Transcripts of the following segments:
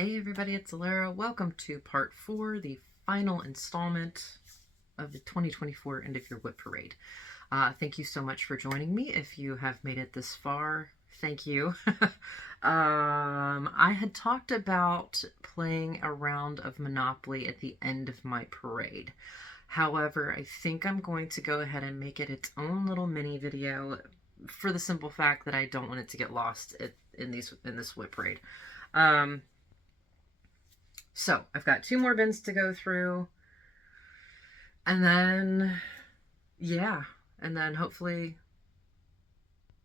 Hey everybody, it's Alara. Welcome to part 4, the final installment of the 2024 End of Year WIP Parade. Thank you so much for joining me. If you have made it this far, thank you. I had talked about playing a round of Monopoly at the end of my parade. However, I think I'm going to go ahead and make it its own little mini video for the simple fact that I don't want it to get lost in this WIP parade. So I've got 2 more bins to go through, and then, yeah, and then hopefully,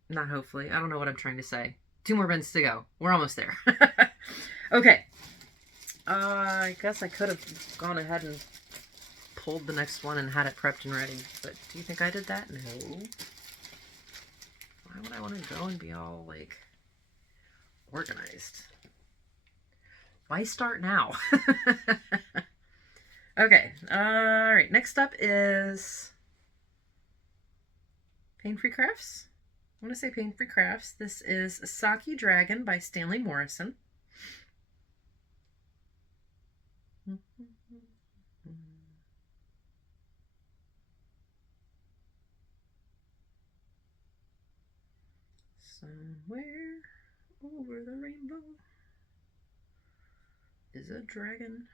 not hopefully, I don't know what I'm trying to say. 2 more bins to go. We're almost there. Okay. I guess I could have gone ahead and pulled the next one and had it prepped and ready, but do you think I did that? No. Why would I want to go and be all, like, organized? Why start now? Okay, alright, next up is Pain-Free Crafts. I want to say Pain-Free Crafts. This is Saki Dragon by Stanley Morrison. Somewhere over the rainbow is a dragon.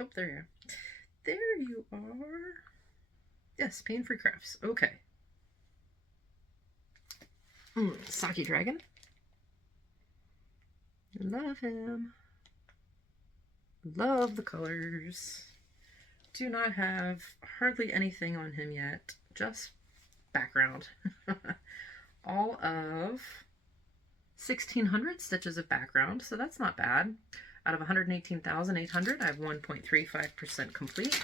Oh, there you are. There you are. Yes, Pain-Free Crafts. Okay. Saki Dragon. Love him. Love the colors. Do not have hardly anything on him yet. Just background. All of 1,600 stitches of background, so that's not bad. Out of 118,800, I have 1.35% complete.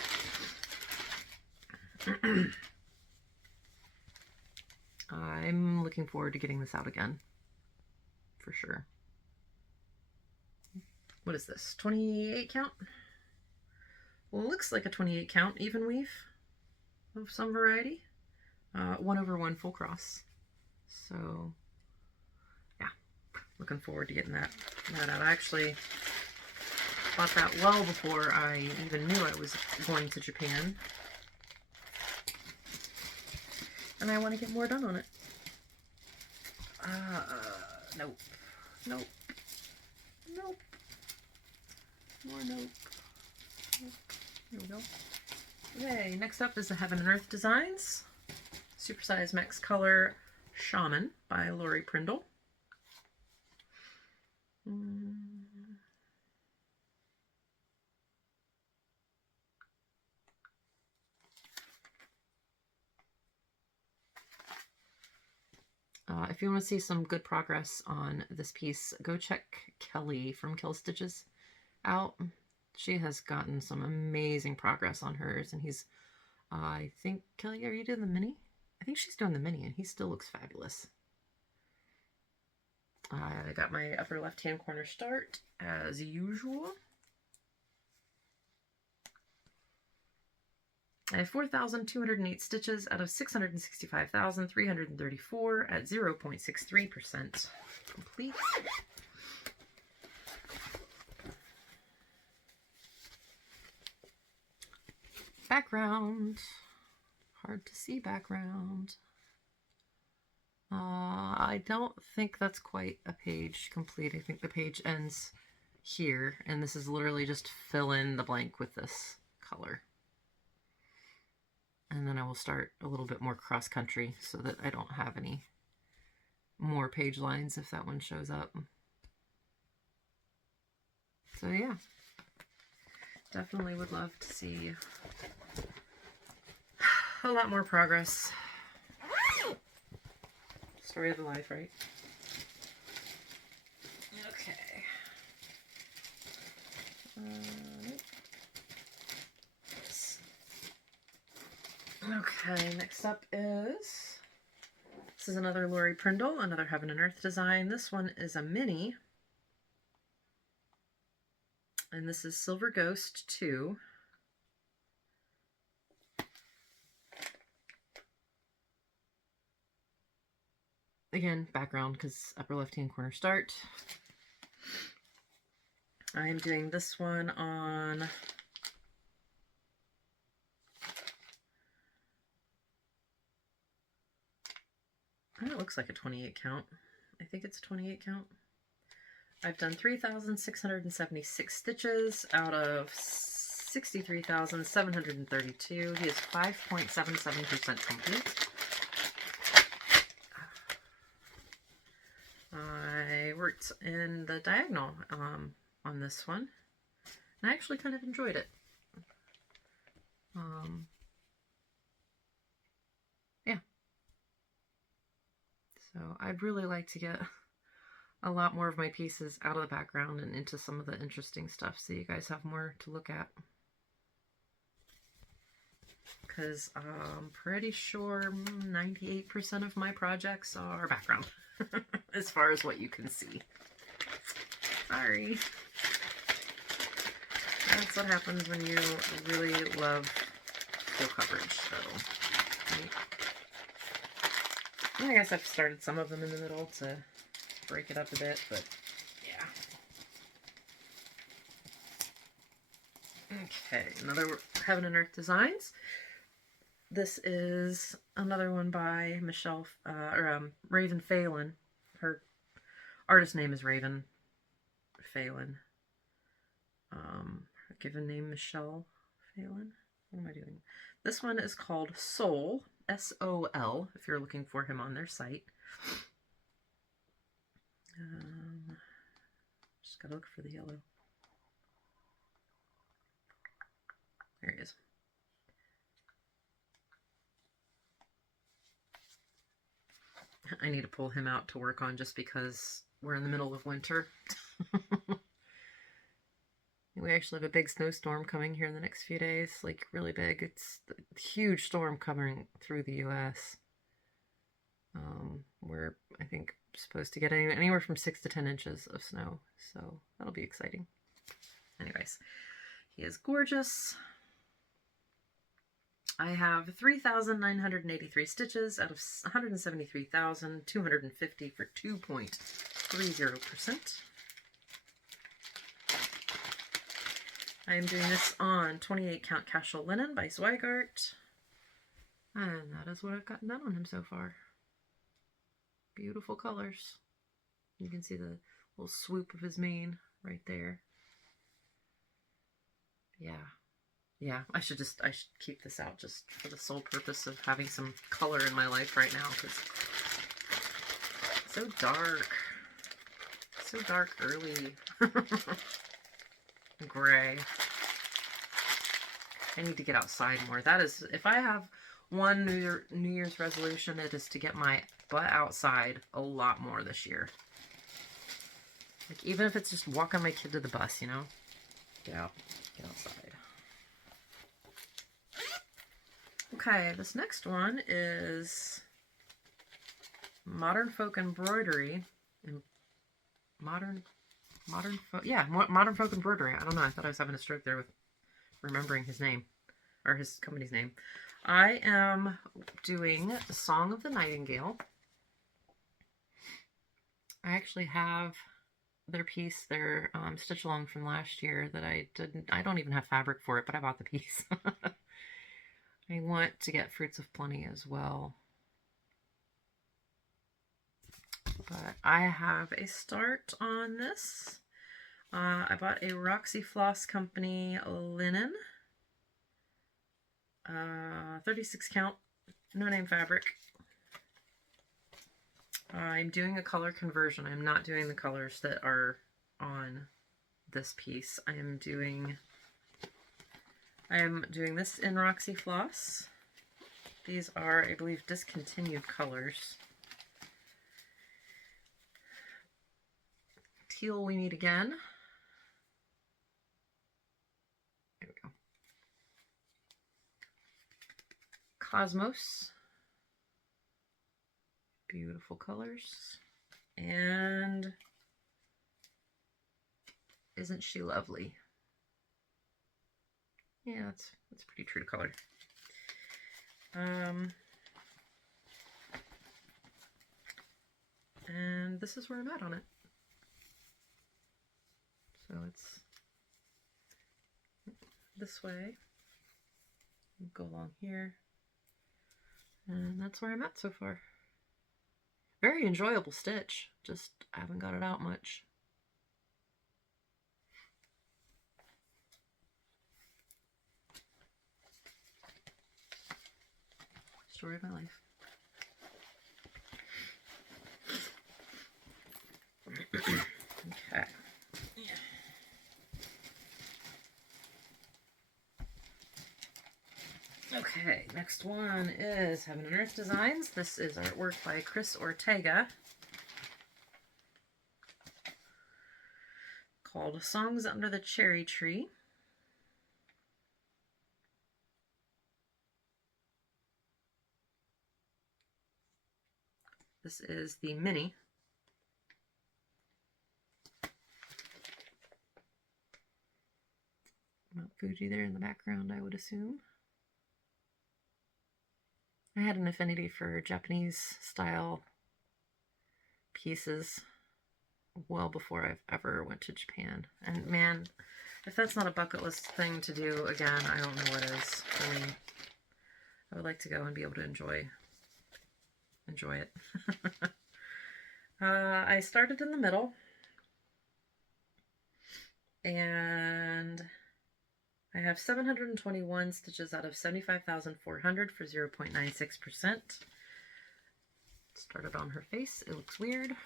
I'm looking forward to getting this out again, for sure. What is this, 28 count? Well, it looks like a 28 count even weave of some variety. 1/1 full cross. So, yeah, looking forward to getting that out. I actually bought that well before I even knew I was going to Japan. And I want to get more done on it. Nope. Nope. Nope. More nope. Nope. There we go. Okay, next up is the Heaven and Earth Designs. Supersize Max Color Shaman by Lori Prindle. If you want to see some good progress on this piece, go check Kelly from Kill Stitches out. She has gotten some amazing progress on hers, and he's, I think, Kelly, are you doing the mini? I think she's doing the mini, and he still looks fabulous. I got my upper left-hand corner start, as usual. I have 4,208 stitches out of 665,334 at 0.63% complete. Background. Hard to see background. I don't think that's quite a page complete. I think the page ends here, and this is literally just fill in the blank with this color. And then I will start a little bit more cross-country so that I don't have any more page lines if that one shows up. So yeah, definitely would love to see a lot more progress. Story of the life, right? Okay. Okay, next up is, this is another Lori Prindle, another Heaven and Earth design. This one is a mini, and this is Silver Ghost 2. again, background because upper left-hand corner start. I'm doing this one on it looks like a 28 count. I think it's a 28 count. I've done 3,676 stitches out of 63,732. He is 5.77% complete. I worked in the diagonal on this one, and I actually kind of enjoyed it. Yeah. So I'd really like to get a lot more of my pieces out of the background and into some of the interesting stuff so you guys have more to look at. Because I'm pretty sure 98% of my projects are background as far as what you can see. Sorry. That's what happens when you really love full coverage. So I guess I've started some of them in the middle to break it up a bit, but yeah. Okay, another Heaven and Earth Designs. This is another one by Michelle, Raven Phelan. Her artist name is Raven Phelan. Her given name Michelle Phelan. What am I doing? This one is called Soul, S-O-L, if you're looking for him on their site. Just gotta look for the yellow. There he is. I need to pull him out to work on just because we're in the middle of winter. We actually have a big snowstorm coming here in the next few days, like really big. It's a huge storm coming through the US. We're, I think, supposed to get anywhere from 6 to 10 inches of snow, so that'll be exciting. Anyways, he is gorgeous. I have 3,983 stitches out of 173,250 for 2.30%. I am doing this on 28 count casual linen by Zweigart. And that is what I've gotten done on him so far. Beautiful colors. You can see the little swoop of his mane right there. Yeah, I should keep this out just for the sole purpose of having some color in my life right now, because it's so dark early. Gray. I need to get outside more. That is, if I have one New Year's resolution, it is to get my butt outside a lot more this year. Like, even if it's just walking my kid to the bus, you know? Get outside. Okay, this next one is Modern Folk Embroidery. Modern Folk Embroidery. I don't know. I thought I was having a stroke there with remembering his name, or his company's name. I am doing the Song of the Nightingale. I actually have their piece, their stitch along from last year that I don't even have fabric for it, but I bought the piece. I want to get Fruits of Plenty as well. But I have a start on this. I bought a Roxy Floss Company linen. 36 count, no name fabric. I'm doing a color conversion. I'm not doing the colors that are on this piece. I am doing this in Roxy Floss. These are, I believe, discontinued colors. Teal We Meet Again. There we go. Cosmos. Beautiful colors. And Isn't She Lovely? Yeah, that's pretty true to color. this is where I'm at on it. So it's this way, go along here, and that's where I'm at so far. Very enjoyable stitch, just haven't got it out much. Story of my life. Okay. Okay, next one is Heaven and Earth Designs. This is artwork by Chris Ortega called Songs Under the Cherry Tree. This is the mini. Mount Fuji there in the background, I would assume. I had an affinity for Japanese style pieces well before I've ever went to Japan. And man, if that's not a bucket list thing to do again, I don't know what is. Really, I would like to go and be able to enjoy it. I started in the middle, and I have 721 stitches out of 75,400 for 0.96%. Started on her face. It looks weird.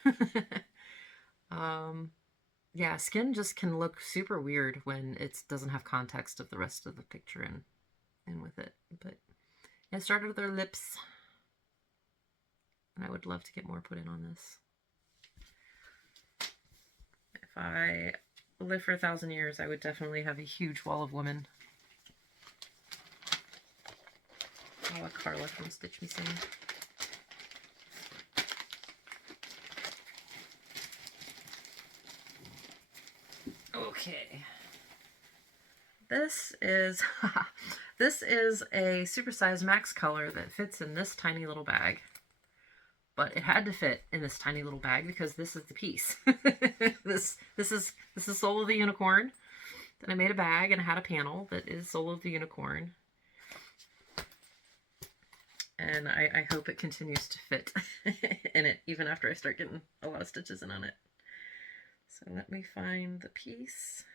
Yeah, skin just can look super weird when it doesn't have context of the rest of the picture in with it. But I started with her lips, and I would love to get more put in on this. If I live for 1,000 years, I would definitely have a huge wall of women. I'll let Carla from Stitch Me Sing. Okay. This is this is a supersized max color that fits in this tiny little bag. But it had to fit in this tiny little bag because this is the piece. This is Soul of the Unicorn. Then I made a bag and I had a panel that is Soul of the Unicorn. And I hope it continues to fit in it even after I start getting a lot of stitches in on it. So let me find the piece.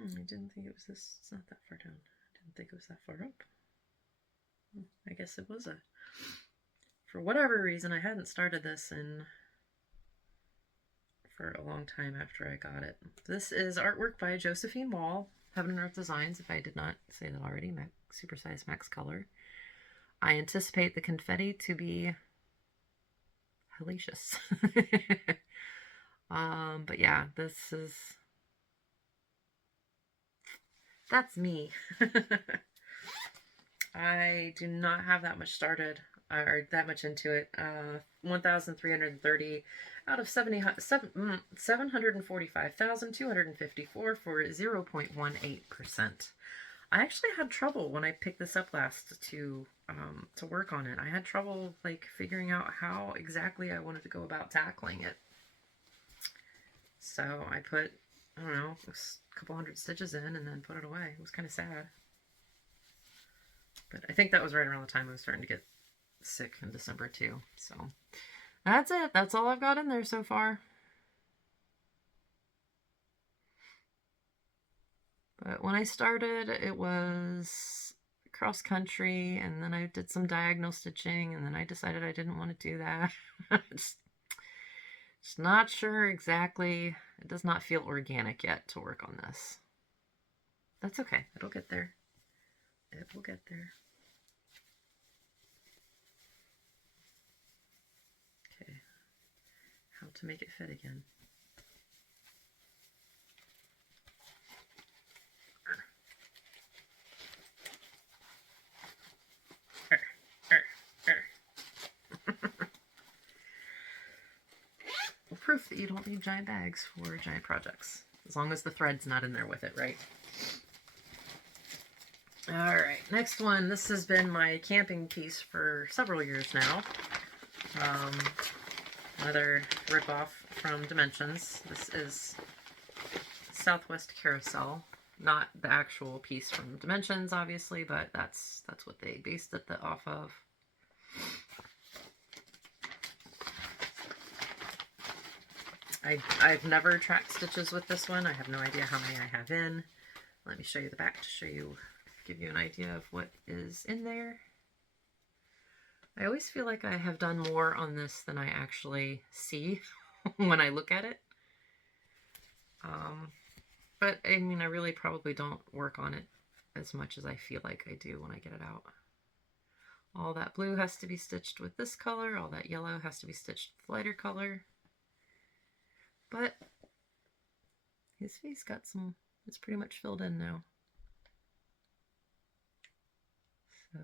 I didn't think it was this. It's not that far down. I didn't think it was that far up. I guess it was a... For whatever reason, I hadn't started this for a long time after I got it. This is artwork by Josephine Wall, Heaven and Earth Designs, if I did not say that already, supersized max color. I anticipate the confetti to be hellacious. But yeah, that's me. I do not have that much started or that much into it. 1,330 out of 745,254 for 0.18%. I actually had trouble when I picked this up last to work on it. I had trouble like figuring out how exactly I wanted to go about tackling it. So I put, I don't know, a couple hundred stitches in and then put it away. It was kind of sad. But I think that was right around the time I was starting to get sick in December too. So that's it. That's all I've got in there so far. But when I started, it was cross country, and then I did some diagonal stitching, and then I decided I didn't want to do that. just not sure exactly. It does not feel organic yet to work on this. That's okay. It'll get there. It will get there. Okay. How to make it fit again. Proof that you don't need giant bags for giant projects. As long as the thread's not in there with it, right? Alright, next one. This has been my camping piece for several years now. Another ripoff from Dimensions. This is Southwest Carousel. Not the actual piece from Dimensions, obviously, but that's what they based it off of. I've never tracked stitches with this one. I have no idea how many I have in. Let me show you the back to give you an idea of what is in there. I always feel like I have done more on this than I actually see when I look at it. But I mean, I really probably don't work on it as much as I feel like I do when I get it out. All that blue has to be stitched with this color. All that yellow has to be stitched with lighter color. But his face got some, it's pretty much filled in now. So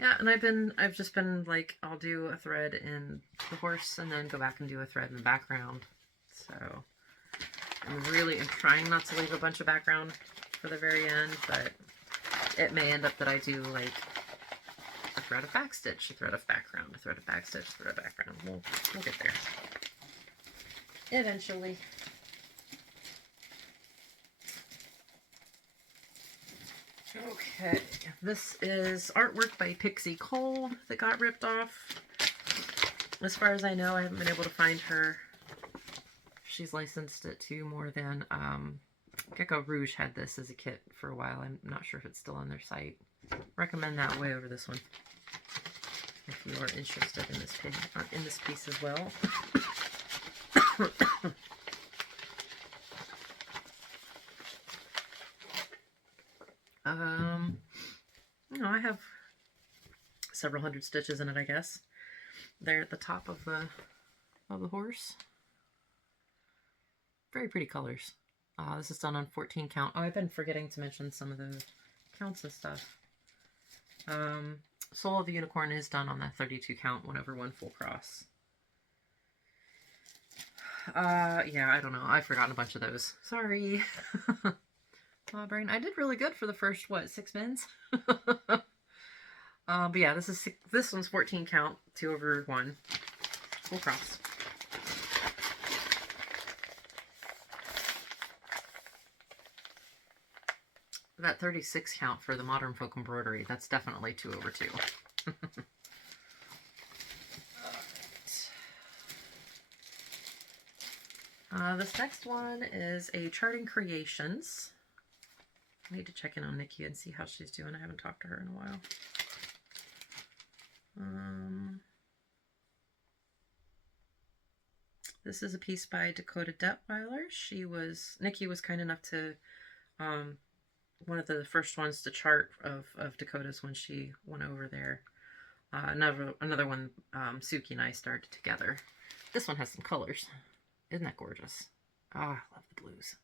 yeah, and I've just been like, I'll do a thread in the horse and then go back and do a thread in the background. So I'm trying not to leave a bunch of background for the very end, but it may end up that I do like a thread of backstitch, a thread of background, a thread of backstitch, a thread of background. We'll get there eventually. Okay, this is artwork by Pixie Cole that got ripped off. As far as I know, I haven't been able to find her. She's licensed it to more than Gecko Rouge had this as a kit for a while. I'm not sure if it's still on their site. Recommend that way over this one if you are interested in this piece as well. I have several hundred stitches in it, I guess. They're at the top of the horse. Very pretty colors. This is done on 14 count. Oh, I've been forgetting to mention some of the counts and stuff. Soul of the Unicorn is done on that 32 count, 1/1 full cross. Yeah, I don't know. I've forgotten a bunch of those. Sorry. Brain. I did really good for the first, what, 6 bins? But yeah, this one's 14 count, 2/1 full cross. That 36 count for the Modern Folk Embroidery, that's definitely 2/2. This next one is a Charting Creations. I need to check in on Nikki and see how she's doing. I haven't talked to her in a while. This is a piece by Dakota Detweiler. Nikki was kind enough to, one of the first ones to chart of Dakota's when she went over there. Another one, Suki and I started together. This one has some colors. Isn't that gorgeous? Oh, I love the blues.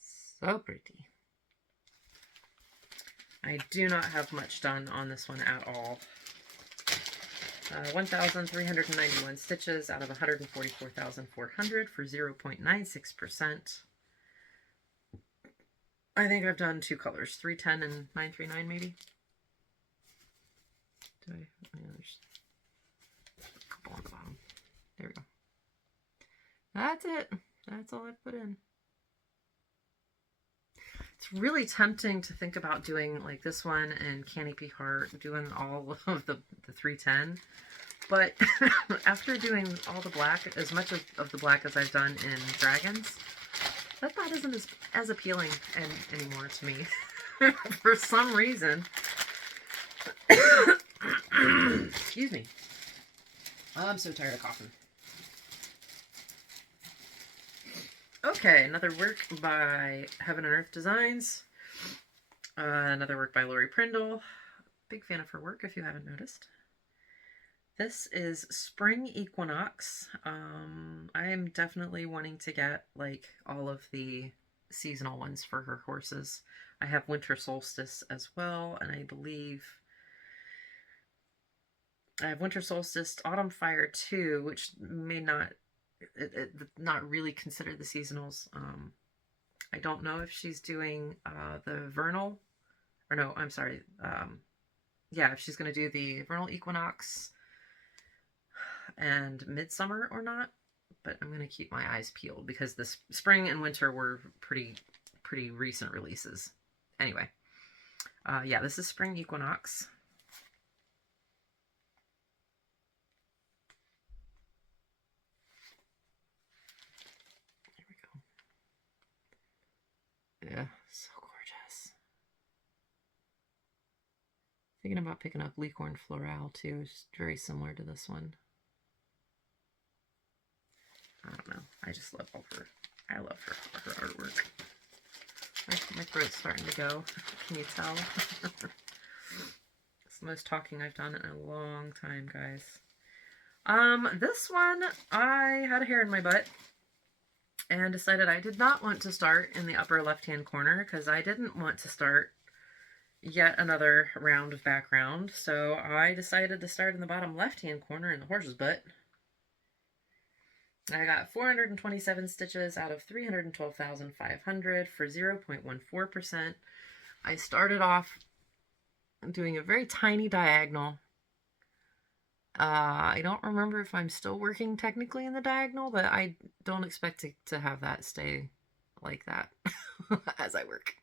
So pretty. I do not have much done on this one at all. 1,391 stitches out of 144,400 for 0.96%. I think I've done 2 colors, 310 and 939 maybe. There's a couple on the bottom. There we go. That's it. That's all I've put in. It's really tempting to think about doing like this one and Canopy Heart, doing all of the 310. But after doing all the black, as much of the black as I've done in Dragons, that thought isn't as appealing anymore to me. For some reason. Excuse me. I'm so tired of coughing. Okay, another work by Heaven and Earth Designs. Another work by Lori Prindle. Big fan of her work, if you haven't noticed. This is Spring Equinox. I am definitely wanting to get like all of the seasonal ones for her horses. I have Winter Solstice as well, and I believe I have Winter Solstice, Autumn Fire 2, which may not not really considered the seasonals. I don't know if she's doing the vernal, or no, I'm sorry. Yeah, if she's going to do the vernal equinox and midsummer or not, but I'm going to keep my eyes peeled because this spring and winter were pretty recent releases. Anyway, yeah, this is spring equinox. There we go. Yeah, so gorgeous. Thinking about picking up Licorne Floral too. It's very similar to this one. I don't know. I just love all her. I love her artwork. My throat's starting to go. Can you tell? It's the most talking I've done in a long time, guys. This one, I had a hair in my butt and decided I did not want to start in the upper left-hand corner because I didn't want to start yet another round of background. So I decided to start in the bottom left-hand corner in the horse's butt. I got 427 stitches out of 312,500 for 0.14%. I started off doing a very tiny diagonal. I don't remember if I'm still working technically in the diagonal, but I don't expect to have that stay like that as I work.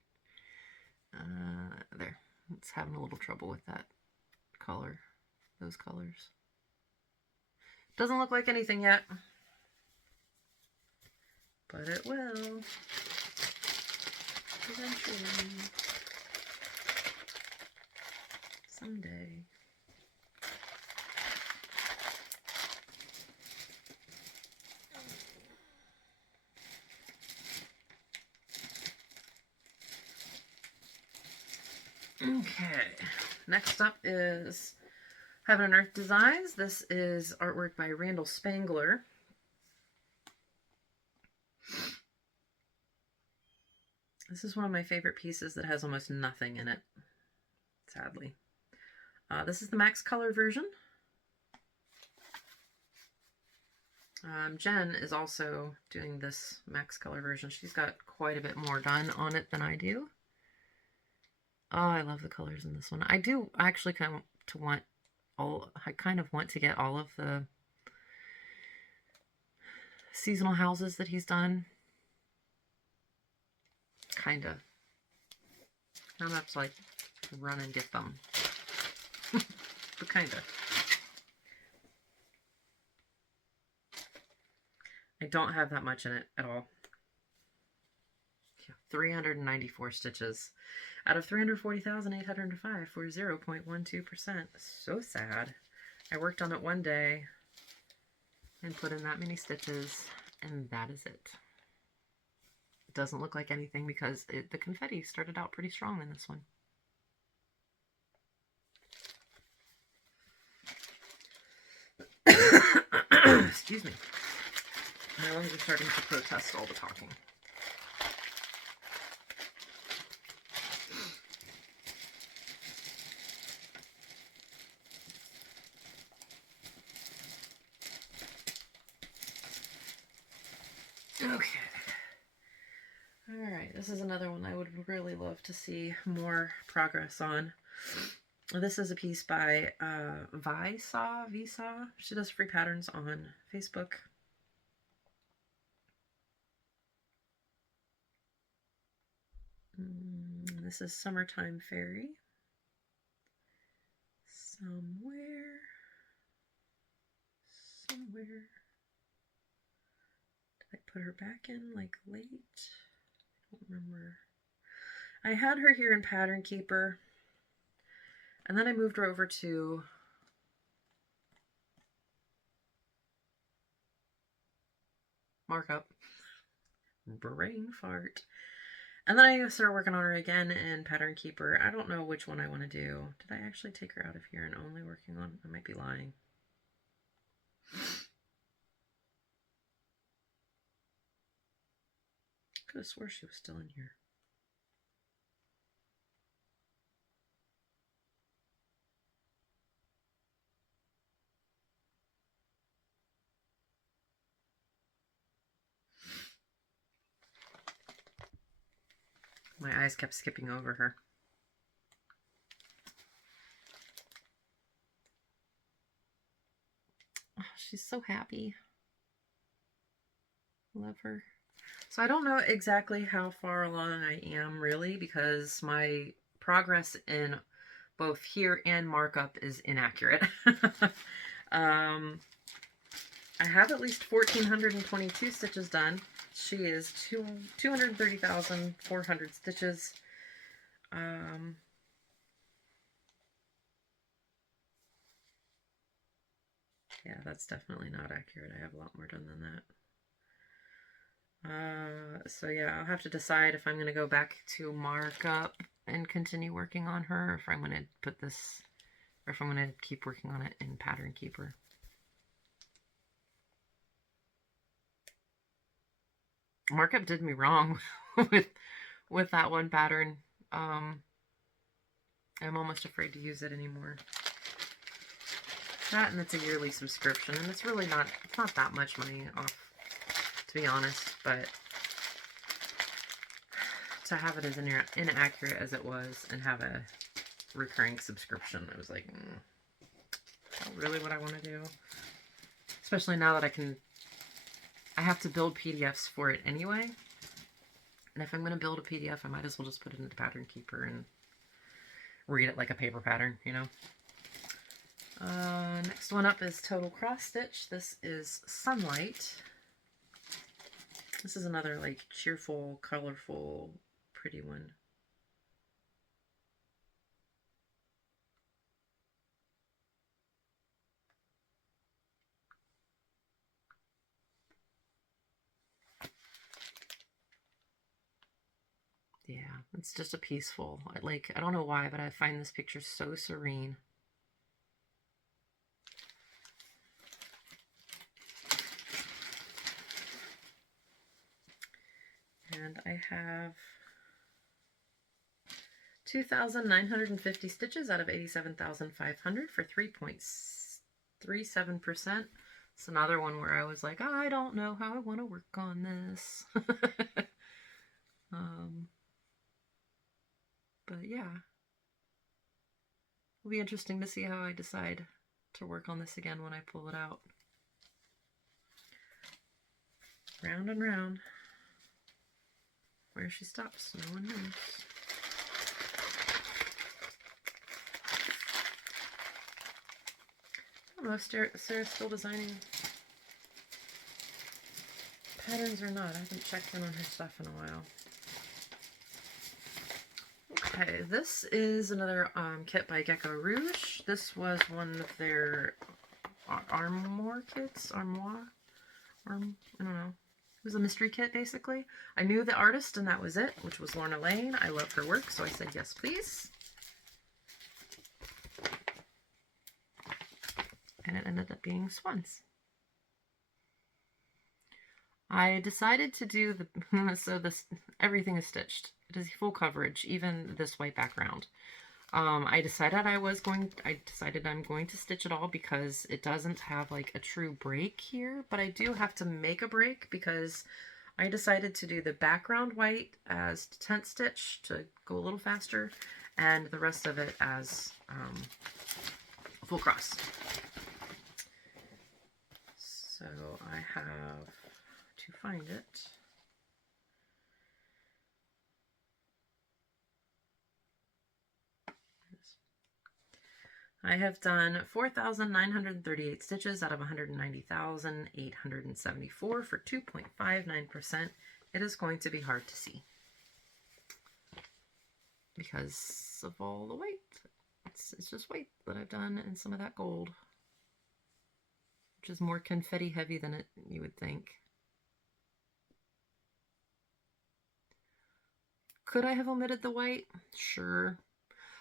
There. It's having a little trouble with that color, those colors. Doesn't look like anything yet, but it will eventually, someday. Okay, next up is Heaven and Earth Designs. This is artwork by Randall Spangler. This is one of my favorite pieces that has almost nothing in it, sadly. This is the max color version. Jen is also doing this max color version. She's got quite a bit more done on it than I do. Oh, I love the colors in this one. I do actually kind of want to get all of the seasonal houses that he's done. Kinda. I'm gonna have to like run and get them. But kinda. I don't have that much in it at all. 394 stitches out of 340,805 for 0.12%. So sad. I worked on it one day and put in that many stitches, and that is it. It doesn't look like anything because the confetti started out pretty strong in this one. Excuse me. My lungs are starting to protest all the talking. Okay. Alright, this is another one I would really love to see more progress on. This is a piece by Visa. She does free patterns on Facebook. This is Summertime Fairy. Somewhere. Did I put her back in like late? I don't remember. I had her here in Pattern Keeper, and then I moved her over to Markup. Brain fart. And then I started working on her again in Pattern Keeper. I don't know which one I want to do. Did I actually take her out of here and only working on? I might be lying. Could have swore she was still in here. My eyes kept skipping over her. Oh, she's so happy. Love her. So I don't know exactly how far along I am really, because my progress in both here and markup is inaccurate. I have at least 1,422 stitches done. She is 230,400 stitches. Yeah, that's definitely not accurate. I have a lot more done than that. So yeah, I'll have to decide if I'm going to go back to markup and continue working on her, or if I'm going to put this, or if I'm going to keep working on it in Pattern Keeper. Markup did me wrong with that one pattern. I'm almost afraid to use it anymore. That, and it's a yearly subscription, and it's really not, it's not that much money off, to be honest, but to have it as inaccurate as it was and have a recurring subscription, I was like, is that really what I want to do? Especially now that I have to build PDFs for it anyway. And if I'm going to build a PDF, I might as well just put it into Pattern Keeper and read it like a paper pattern, you know? Next one up is Total Cross Stitch. This is Sunlight. This is another like cheerful, colorful, pretty one. Yeah, it's just a peaceful, like, I don't know why, but I find this picture so serene. And I have 2,950 stitches out of 87,500 for 3.37%. It's another one where I was like, I don't know how I want to work on this. But yeah, it'll be interesting to see how I decide to work on this again when I pull it out. Round and round. Where she stops, no one knows. I don't know if Sarah's still designing patterns or not. I haven't checked in on her stuff in a while. Okay, this is another kit by Gecko Rouge. This was one of their armoire kits. I don't know. It was a mystery kit, basically. I knew the artist, and that was it, which was Lorna Lane. I love her work, so I said yes, please. And it ended up being swans. I decided to do the, so everything is stitched. It is full coverage, even this white background. I decided I'm going to stitch it all because it doesn't have like a true break here, but I do have to make a break because I decided to do the background white as tent stitch to go a little faster, and the rest of it as full cross. So I have to find it. I have done 4,938 stitches out of 190,874 for 2.59%. It is going to be hard to see because of all the white. It's just white that I've done and some of that gold, which is more confetti heavy than you would think. Could I have omitted the white? Sure.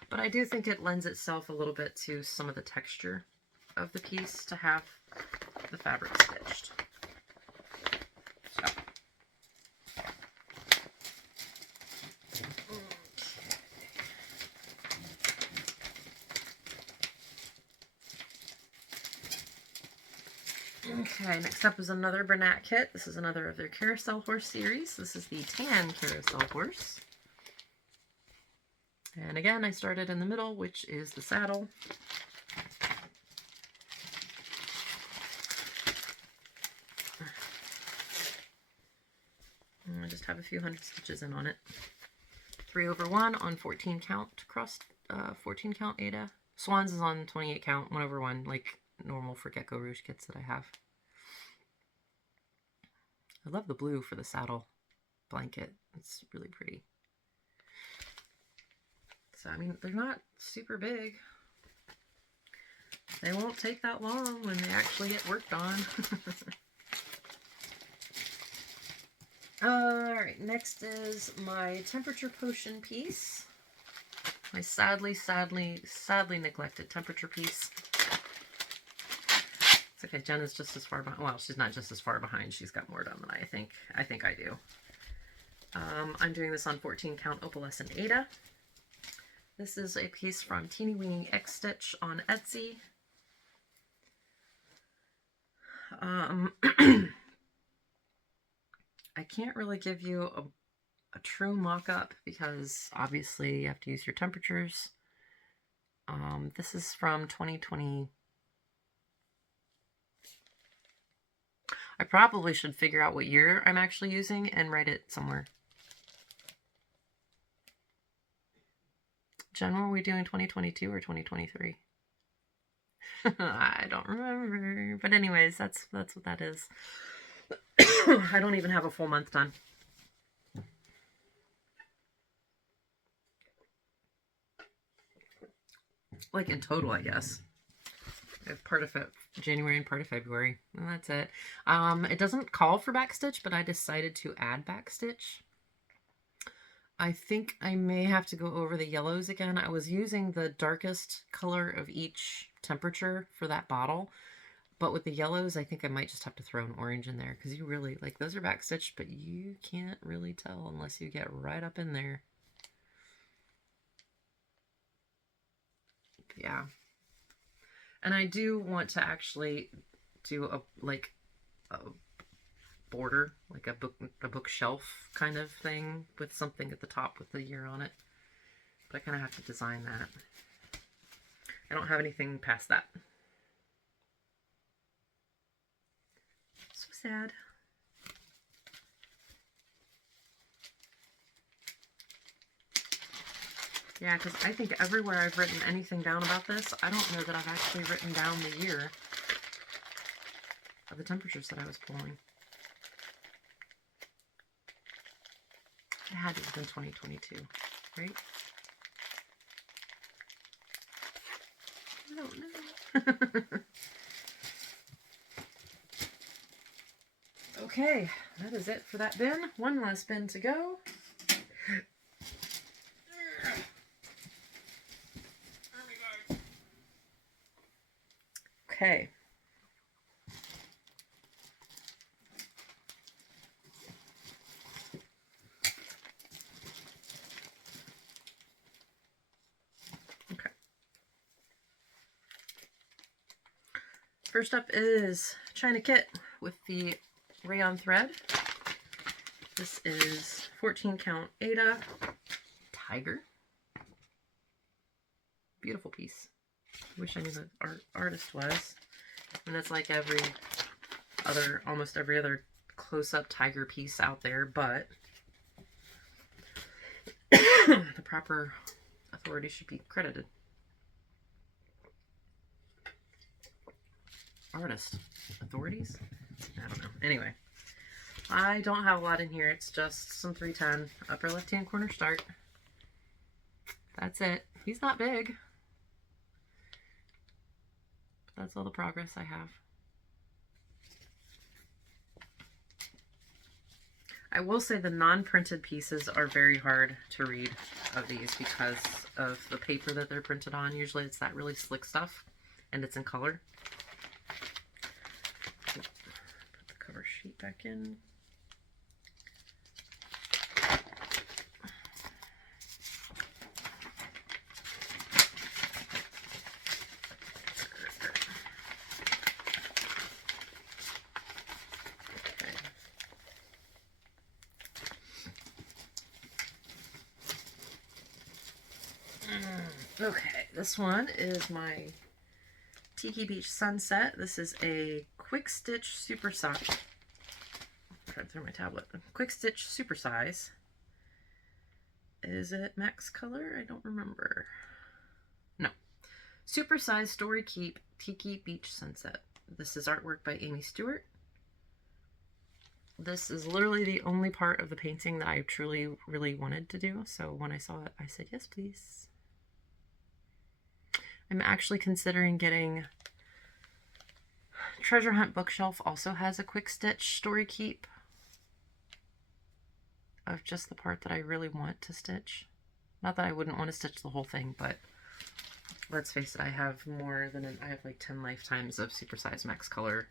But I do think it lends itself a little bit to some of the texture of the piece to have the fabric stitched. So. Okay, next up is another Bernat kit. This is another of their Carousel horse series. This is the tan Carousel horse. And again, I started in the middle, which is the saddle. And I just have a few hundred stitches in on it. 3/1 on 14 count crossed 14 count Aida. Swans is on 28 count, 1/1, like normal for Gecko Rouge kits that I have. I love the blue for the saddle blanket. It's really pretty. So, I mean, they're not super big. They won't take that long when they actually get worked on. Alright, next is my temperature potion piece. My sadly neglected temperature piece. It's okay, Jen is just as far behind. Well, she's not just as far behind. She's got more done than I think I do. I'm doing this on 14 count opalescent Aida. This is a piece from Teeny Weeny X Stitch on Etsy. I can't really give you a true mock-up because obviously you have to use your temperatures. This is from 2020. I probably should figure out what year I'm actually using and write it somewhere. Jen, were we doing 2022 or 2023? I don't remember. But anyways, that's what that is. I don't even have a full month done. Like in total, I guess. Part of it, January and part of February. And that's it. It doesn't call for backstitch, but I decided to add backstitch. I think I may have to go over the yellows again. I was using the darkest color of each temperature for that bottle. But with the yellows, I think I might just have to throw an orange in there. Because you really, like, those are backstitched, but you can't really tell unless you get right up in there. Yeah. And I do want to actually do a border, like a bookshelf kind of thing with something at the top with the year on it. But I kind of have to design that. I don't have anything past that. So sad. Yeah, because I think everywhere I've written anything down about this, I don't know that I've actually written down the year of the temperatures that I was pulling. It had to have been 2022, right? I don't know. Okay, that is it for that bin. One last bin to go. Okay. Okay. First up is China Kit with the rayon thread. This is 14 count Aida Tiger. Beautiful piece. Wish I knew who the artist was. And it's like almost every other close-up tiger piece out there, but the proper authority should be credited. Artist. Authorities? I don't know. Anyway, I don't have a lot in here. It's just some 310. Upper left-hand corner start. That's it. He's not big. That's all the progress I have. I will say the non-printed pieces are very hard to read of these because of the paper that they're printed on. Usually it's that really slick stuff and it's in color. Put the cover sheet back in. Okay, this one is my Tiki Beach Sunset. This is a quick stitch super size. I'm trying to throw my tablet. Quick stitch super size. Is it max color? I don't remember. No. Super size Story Keep Tiki Beach Sunset. This is artwork by Amy Stewart. This is literally the only part of the painting that I truly, really wanted to do. So when I saw it, I said, yes, please. I'm actually considering getting Treasure Hunt Bookshelf also has a quick stitch Story Keep of just the part that I really want to stitch. Not that I wouldn't want to stitch the whole thing, but let's face it, I have I have like 10 lifetimes of supersize max color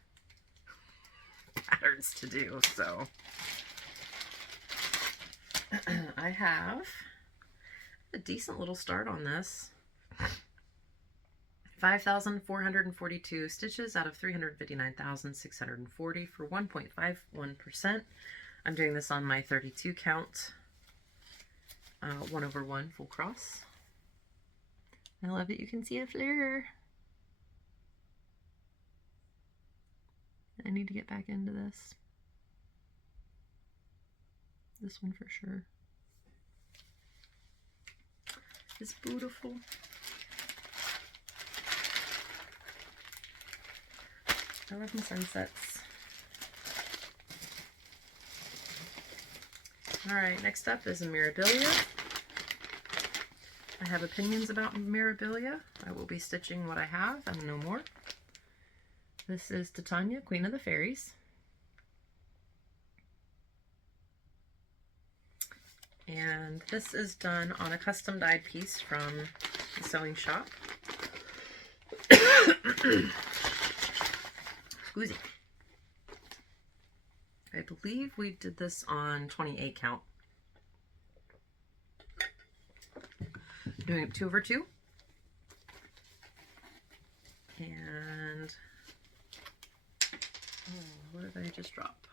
patterns to do, so I have a decent little start on this. 5,442 stitches out of 359,640 for 1.51%. I'm doing this on my 32 count, 1/1 full cross. I love it. You can see a flare. I need to get back into this. This one for sure. It's beautiful. I love my sunsets. Alright, next up is a Mirabilia. I have opinions about Mirabilia. I will be stitching what I have and no more. This is Titania, Queen of the Fairies. And this is done on a custom dyed piece from the sewing shop. Excuse me. I believe we did this on 28 count. Doing it 2/2. And what did I just drop?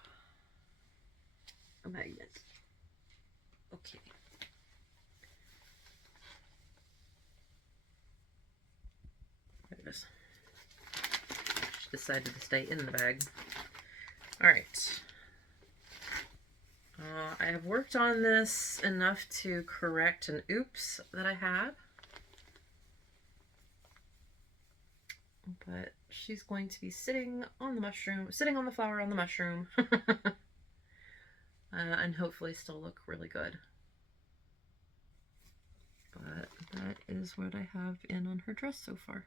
A magnet. Okay. There it is. She decided to stay in the bag. All right. I have worked on this enough to correct an oops that I had. But she's going to be sitting on the mushroom, sitting on the flower on the mushroom. And hopefully still look really good. But that is what I have in on her dress so far.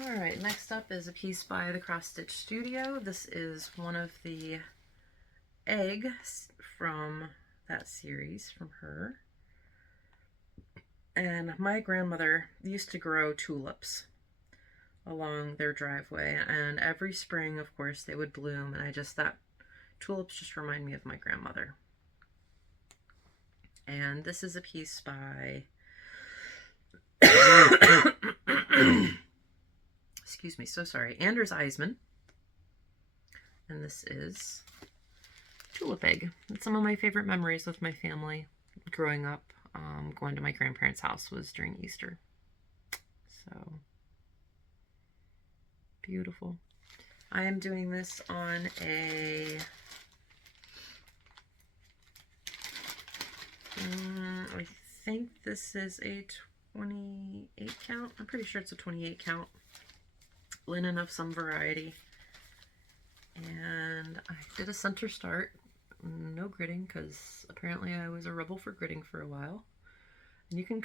Alright, next up is a piece by the Cross Stitch Studio. This is one of the eggs from that series from her. And my grandmother used to grow tulips along their driveway, and every spring, of course, they would bloom, and that tulips just remind me of my grandmother. And this is a piece by excuse me, so sorry, Anders Eisman. And this is Tulip Egg. It's some of my favorite memories with my family growing up. Going to my grandparents' house was during Easter. So beautiful. I am doing this on a I think this is a 28 count. I'm pretty sure it's a 28 count. Linen of some variety. And I did a center start. No gridding, because apparently I was a rebel for gridding for a while. And you can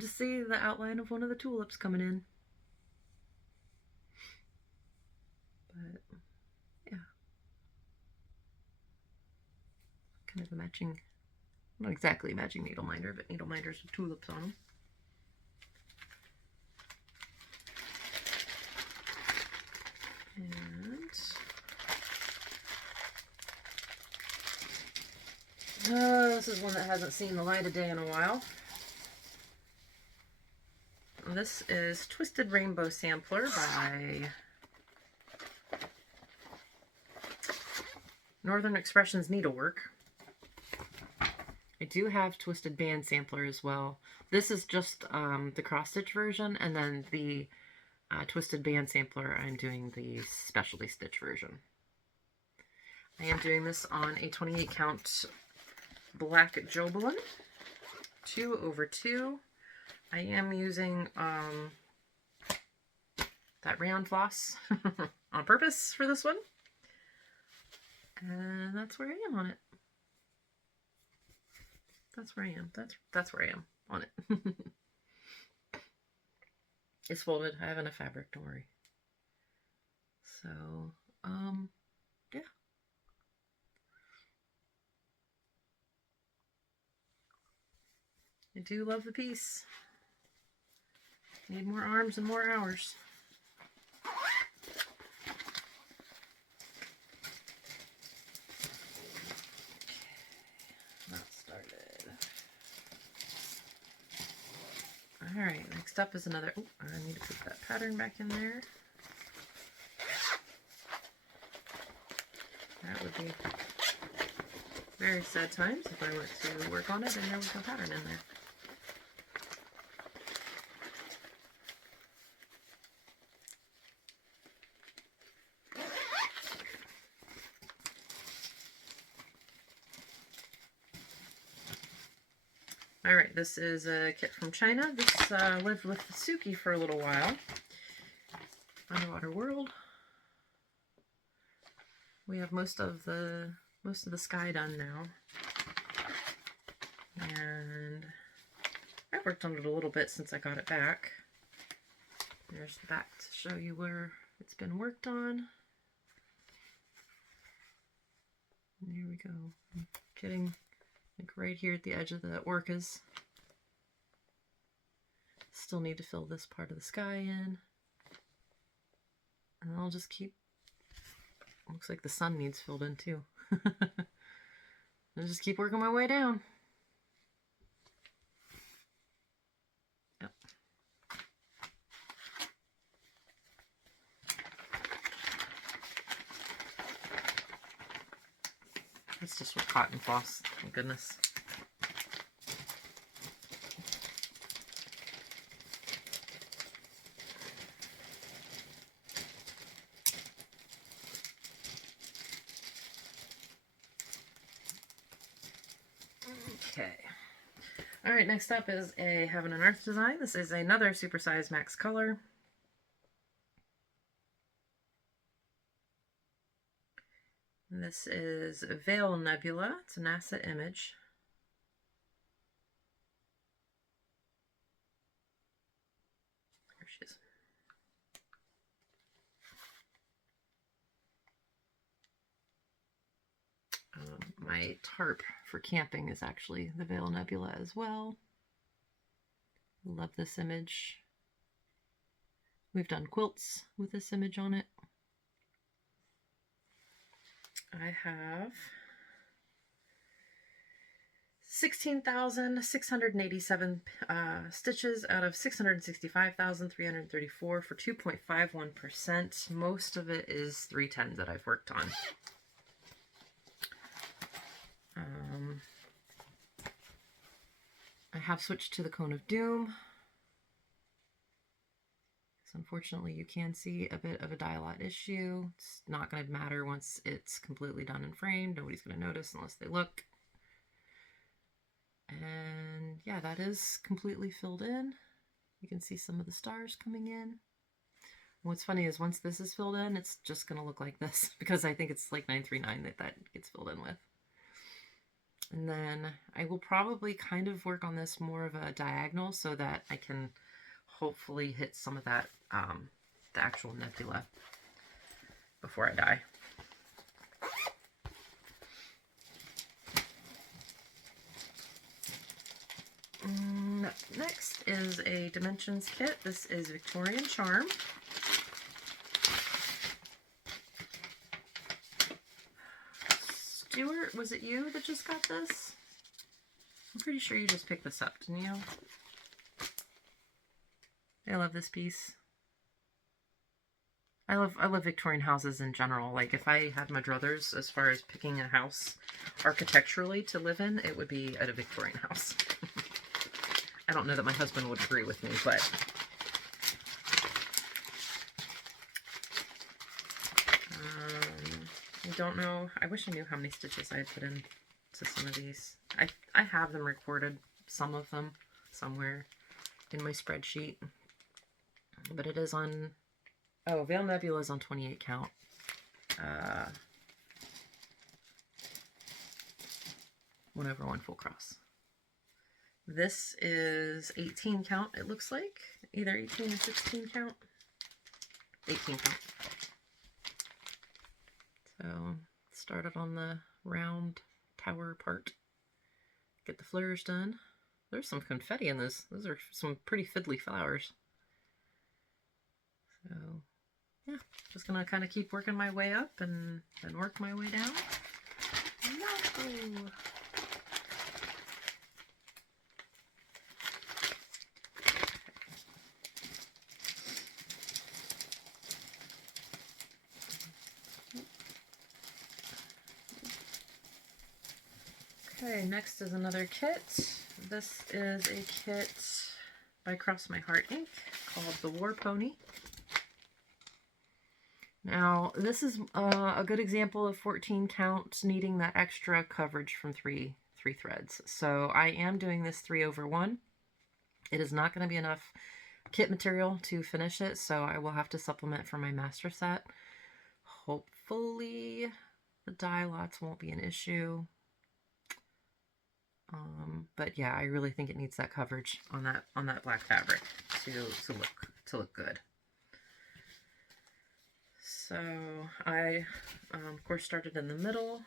just see the outline of one of the tulips coming in. But yeah, kind of a matching Not exactly a magic needle minder, but needle minders with tulips on them. And this is one that hasn't seen the light of day in a while. This is Twisted Rainbow Sampler by Northern Expressions Needlework. I do have Twisted Band Sampler as well. This is just the cross stitch version, and then the Twisted Band Sampler, I'm doing the specialty stitch version. I am doing this on a 28 count black Jobelin, 2/2. I am using that rayon floss on purpose for this one. And that's where I am on it. That's where I am. That's where I am on it. It's folded. I have enough fabric, don't worry. So, yeah. I do love the piece. Need more arms and more hours. Alright, next up is another, I need to put that pattern back in there. That would be very sad times if I went to work on it and there was no pattern in there. Alright, this is a kit from China. This lived with Suki for a little while. Underwater World. We have most of the sky done now. And I worked on it a little bit since I got it back. There's the back to show you where it's been worked on. And here we go. I'm getting like right here at the edge of the orcas. Still need to fill this part of the sky in. And I'll just keep, looks like the sun needs filled in too. I'll just keep working my way down. Yep. It's just with cotton floss, thank goodness. Okay. Alright, next up is a Heaven and Earth design. This is another supersized max color. This is Veil Nebula. It's a NASA image. There she is. My tarp for camping is actually the Veil Nebula as well. Love this image. We've done quilts with this image on it. I have 16,687 stitches out of 665,334 for 2.51%. Most of it is 310 that I've worked on. I have switched to the Cone of Doom. So unfortunately, you can see a bit of a dye-lot issue. It's not going to matter once it's completely done and framed. Nobody's going to notice unless they look. And yeah, that is completely filled in. You can see some of the stars coming in. What's funny is once this is filled in, it's just going to look like this because I think it's like 939 that gets filled in with. And then I will probably kind of work on this more of a diagonal so that I can hopefully hit some of that, the actual nebula before I die. Next is a Dimensions kit. This is Victorian Charm. Stuart, was it you that just got this? I'm pretty sure you just picked this up, didn't you? I love this piece. I love Victorian houses in general. Like, if I had my druthers as far as picking a house architecturally to live in, it would be at a Victorian house. I don't know that my husband would agree with me, but I don't know. I wish I knew how many stitches I had put in to some of these. I have them recorded, some of them, somewhere in my spreadsheet. But it is on... Oh, Veil Nebula is on 28 count. 1/1 full cross. This is 18 count, it looks like. Either 18 or 16 count. 18 count. So, started on the round tower part. Get the flares done. There's some confetti in this. Those are some pretty fiddly flowers. So, yeah, just gonna kind of keep working my way up and then work my way down. No. Okay, next is another kit. This is a kit by Cross My Heart Ink called the War Pony. Now, this is a good example of 14 count needing that extra coverage from three threads. So I am doing this 3/1. It is not going to be enough kit material to finish it, so I will have to supplement for my master set. Hopefully the die lots won't be an issue. But yeah, I really think it needs that coverage on that black fabric to look good. So I, of course, started in the middle.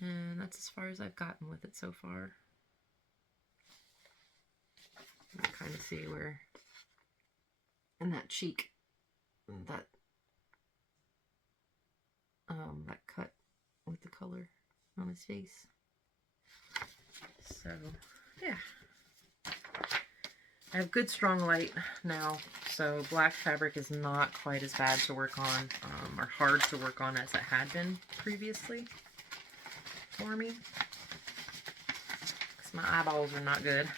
And that's as far as I've gotten with it so far. You can kind of see where in that cheek, that cut with the color on his face. So, yeah. I have good strong light now, so black fabric is not quite as bad to work on, or hard to work on as it had been previously for me. Because my eyeballs are not good.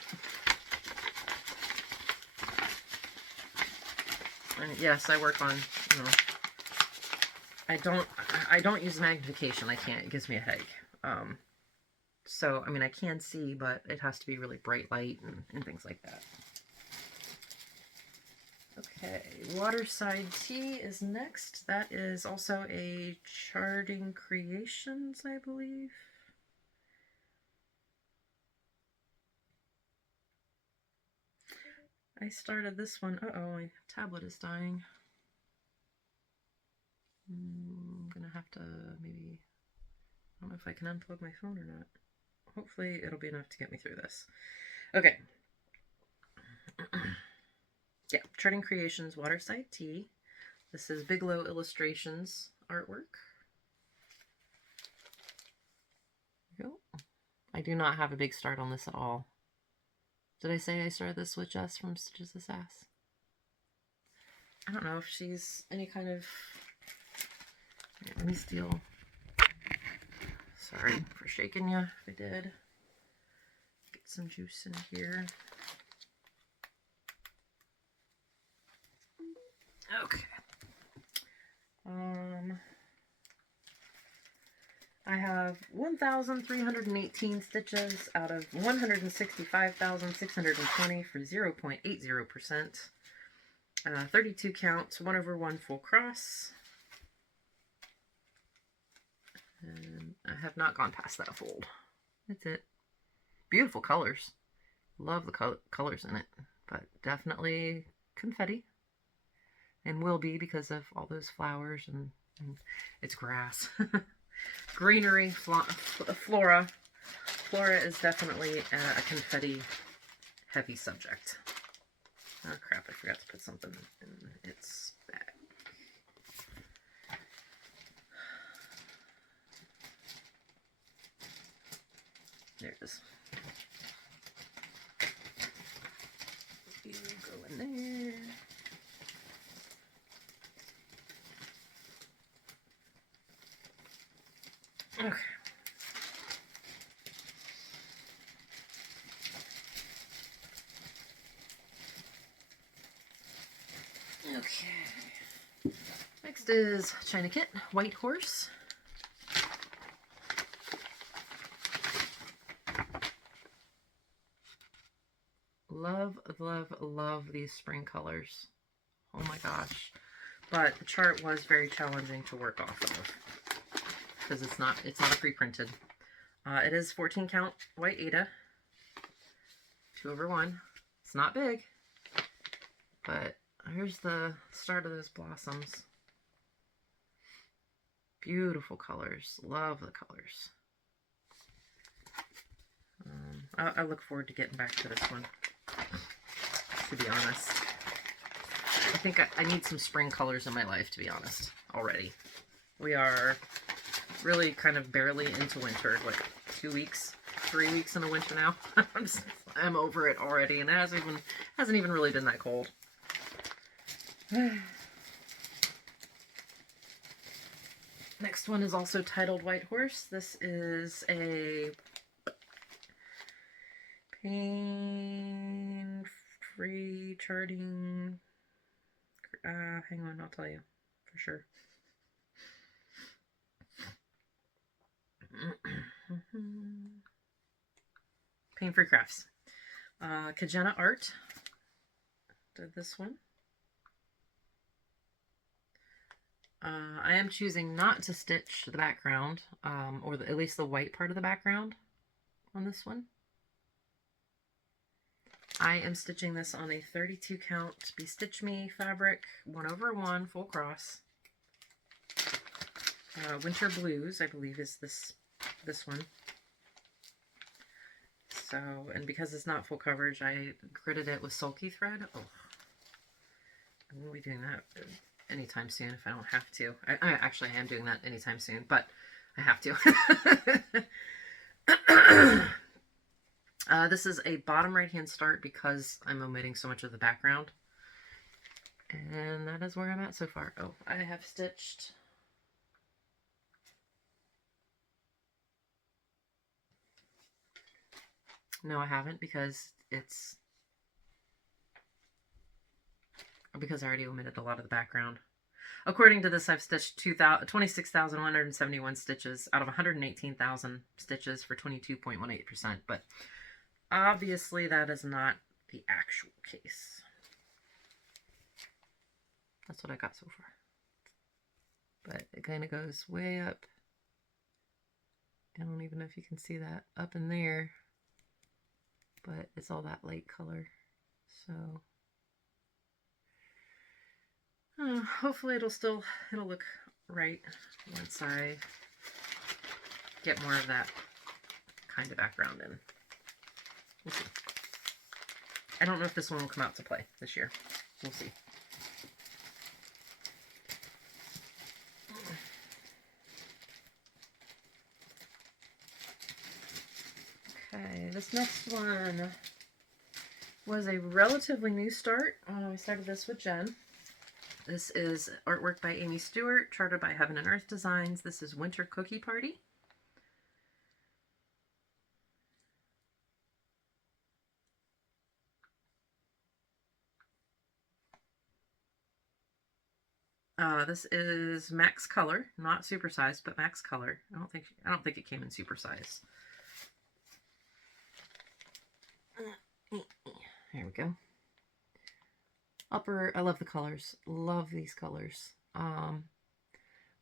And yes, I work on, you know, I don't use magnification. I can't. It gives me a headache. So, I mean, I can see, but it has to be really bright light and things like that. Okay, Waterside Tea is next. That is also a Charting Creations, I believe. I started this one. Uh-oh, my tablet is dying. I'm gonna have to maybe, I don't know if I can unplug my phone or not. Hopefully it'll be enough to get me through this. Okay. Yeah, Charting Creations Waterside Tea. This is Bigelow Illustrations artwork. There you go. I do not have a big start on this at all. Did I say I started this with Jess from Stitches the Sass? I don't know if she's any kind of... Let me steal. Sorry for shaking you if I did. Get some juice in here. Okay. I have 1,318 stitches out of 165,620 for 0.80%. 32 count, 1/1 full cross. And I have not gone past that fold. That's it. Beautiful colors. Love the colors in it, but definitely confetti. And will be because of all those flowers and It's grass. Greenery, flora. Flora is definitely a confetti heavy subject. Oh crap, I forgot to put something in its bag. There it is. You go in there. Okay. Okay. Next is China Kit, White Horse. Love, love, love these spring colors. Oh my gosh. But the chart was very challenging to work off of because it's not a pre-printed. It is 14 count white Aida, 2/1. It's not big, but here's the start of those blossoms. Beautiful colors. Love the colors. I look forward to getting back to this one, to be honest. I think I need some spring colors in my life, to be honest, already. We are really kind of barely into winter. What, 2 weeks, 3 weeks into winter now? I'm over it already, and it hasn't even really been that cold. Next one is also titled White Horse. This is a pain-free charting. Hang on, I'll tell you for sure. Pain-free crafts. Kajena Art did this one. I am choosing not to stitch the background, or at least the white part of the background on this one. I am stitching this on a 32 count Be Stitch Me fabric, 1/1 full cross. Winter Blues, I believe, is this one. So, and because it's not full coverage, I gridded it with sulky thread. Oh, I won't be doing that anytime soon if I don't have to. Actually, I am doing that anytime soon, but I have to. This is a bottom right-hand start because I'm omitting so much of the background. And that is where I'm at so far. Oh, I have stitched... No, I haven't because I already omitted a lot of the background. According to this, I've stitched 26,171 stitches out of 118,000 stitches for 22.18%, but obviously that is not the actual case. That's what I got so far. But it kind of goes way up. I don't even know if you can see that up in there, but it's all that light color. So hopefully it'll look right once I get more of that kind of background in. We'll see. I don't know if this one will come out to play this year. We'll see. Okay, this next one was a relatively new start. I started this with Jen. This is artwork by Amy Stewart, charted by Heaven and Earth Designs. This is Winter Cookie Party. This is max color, not supersized, but max color. I don't think it came in supersize. Here we go. I love the colors. Love these colors.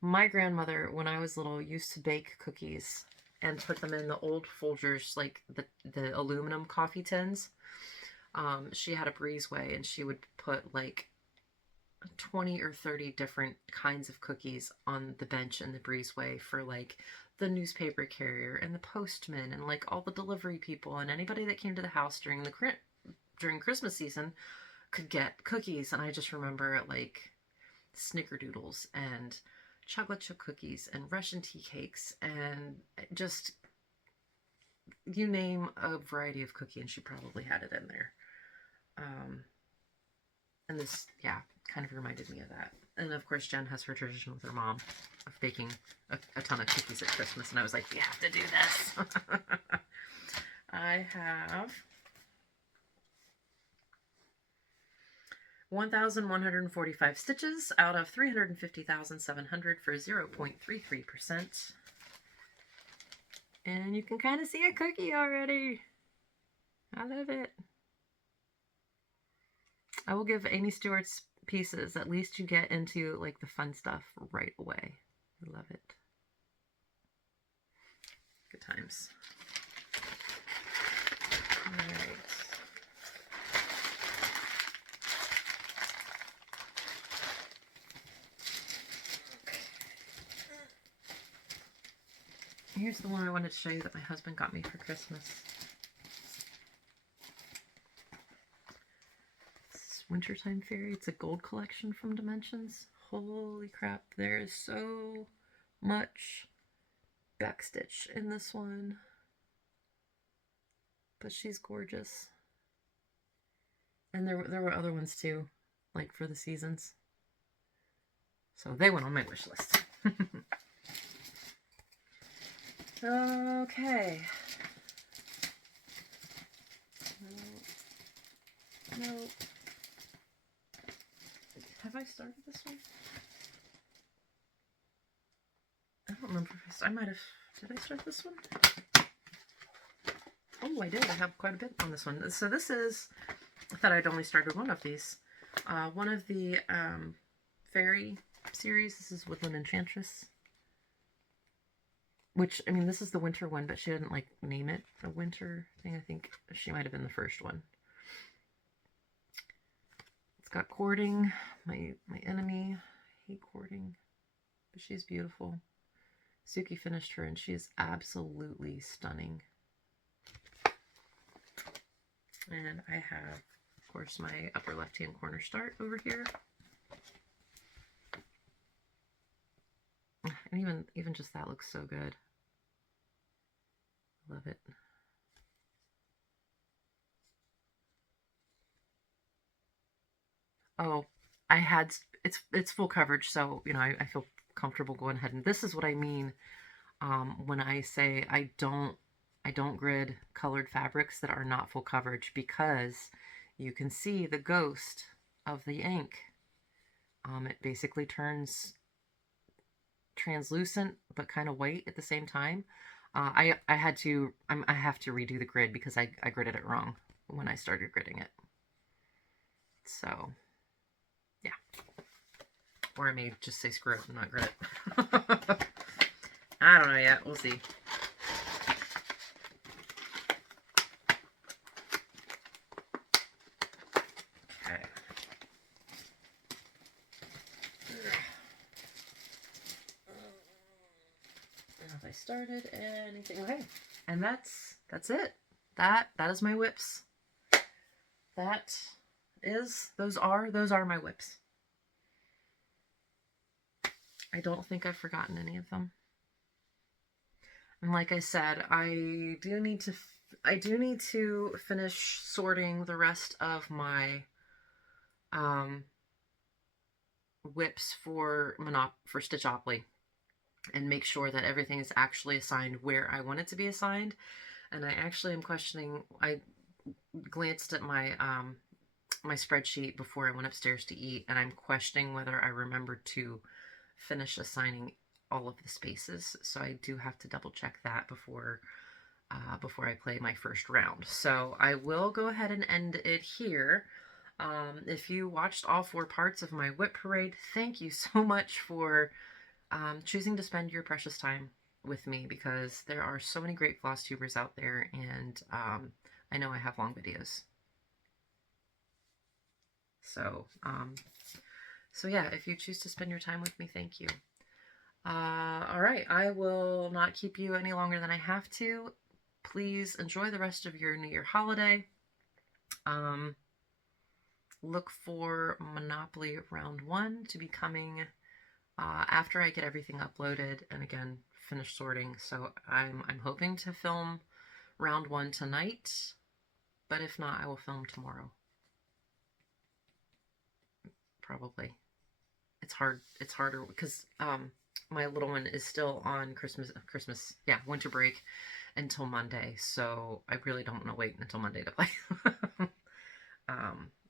My grandmother, when I was little, used to bake cookies and put them in the old Folgers, like the aluminum coffee tins. She had a breezeway, and she would put like 20 or 30 different kinds of cookies on the bench in the breezeway for like the newspaper carrier and the postman and like all the delivery people and anybody that came to the house during Christmas season could get cookies. And I just remember like snickerdoodles and chocolate chip cookies and Russian tea cakes and just you name a variety of cookie and she probably had it in there. And this, yeah, kind of reminded me of that. And of course, Jen has her tradition with her mom of baking a ton of cookies at Christmas. And I was like, you have to do this. I have 1,145 stitches out of 350,700 for 0.33%. And you can kind of see a cookie already. I love it. I will give Amy Stewart's pieces. At least you get into like the fun stuff right away. I love it. Good times. All right. Here's the one I wanted to show you that my husband got me for Christmas. Wintertime Fairy. It's a gold collection from Dimensions. Holy crap, there is so much backstitch in this one. But she's gorgeous. And there were other ones too, like for the seasons. So they went on my wish list. Okay. No. Have I started this one? I don't remember if I might have. Did I start this one? Oh, I did. I have quite a bit on this one. So this is, I thought I'd only started one of these. One of the fairy series. This is Woodland Enchantress. Which, I mean, this is the winter one, but she didn't, like, name it a winter thing. I think she might have been the first one. It's got courting. My enemy. I hate courting. But she's beautiful. Suki finished her, and she is absolutely stunning. And I have, of course, my upper left-hand corner start over here. And even just that looks so good. Love it. Oh, it's full coverage, so you know I feel comfortable going ahead. And this is what I mean when I say I don't grid colored fabrics that are not full coverage, because you can see the ghost of the ink. It basically turns translucent but kind of white at the same time. I have to redo the grid because I gridded it wrong when I started gridding it. So yeah, or I may just say screw it and not grid it. I don't know yet. We'll see. Okay. Have I started anything? Okay, and that's it. That is my WIPs. Those are my WIPs. I don't think I've forgotten any of them. And like I said, I do need to finish sorting the rest of my WIPs for Stitchopoly and make sure that everything is actually assigned where I want it to be assigned. And I actually am questioning. I glanced at my my spreadsheet before I went upstairs to eat, and I'm questioning whether I remembered to finish assigning all of the spaces. So I do have to double check that before I play my first round. So I will go ahead and end it here. If you watched all 4 parts of my WIP parade, thank you so much for choosing to spend your precious time with me, because there are so many great floss tubers out there, and I know I have long videos. So So yeah, if you choose to spend your time with me, thank you. All right, I will not keep you any longer than I have to. Please enjoy the rest of your New Year holiday. Look for Monopoly Round 1 to be coming after I get everything uploaded and again finish sorting. So I'm hoping to film Round 1 tonight, but if not, I will film tomorrow. Probably. It's hard. It's harder because my little one is still on winter break until Monday. So I really don't want to wait until Monday to play.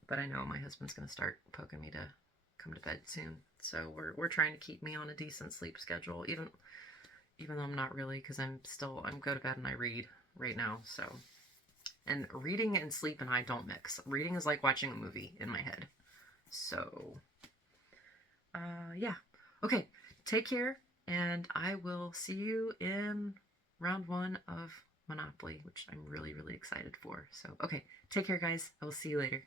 But I know my husband's going to start poking me to come to bed soon. So we're trying to keep me on a decent sleep schedule, even though I'm not really, because I'm go to bed and I read right now. So, and reading and sleep and I don't mix. Reading is like watching a movie in my head. So, yeah. Okay, take care, and I will see you in round 1 of Monopoly, which I'm really, really excited for. So, okay, take care, guys. I will see you later.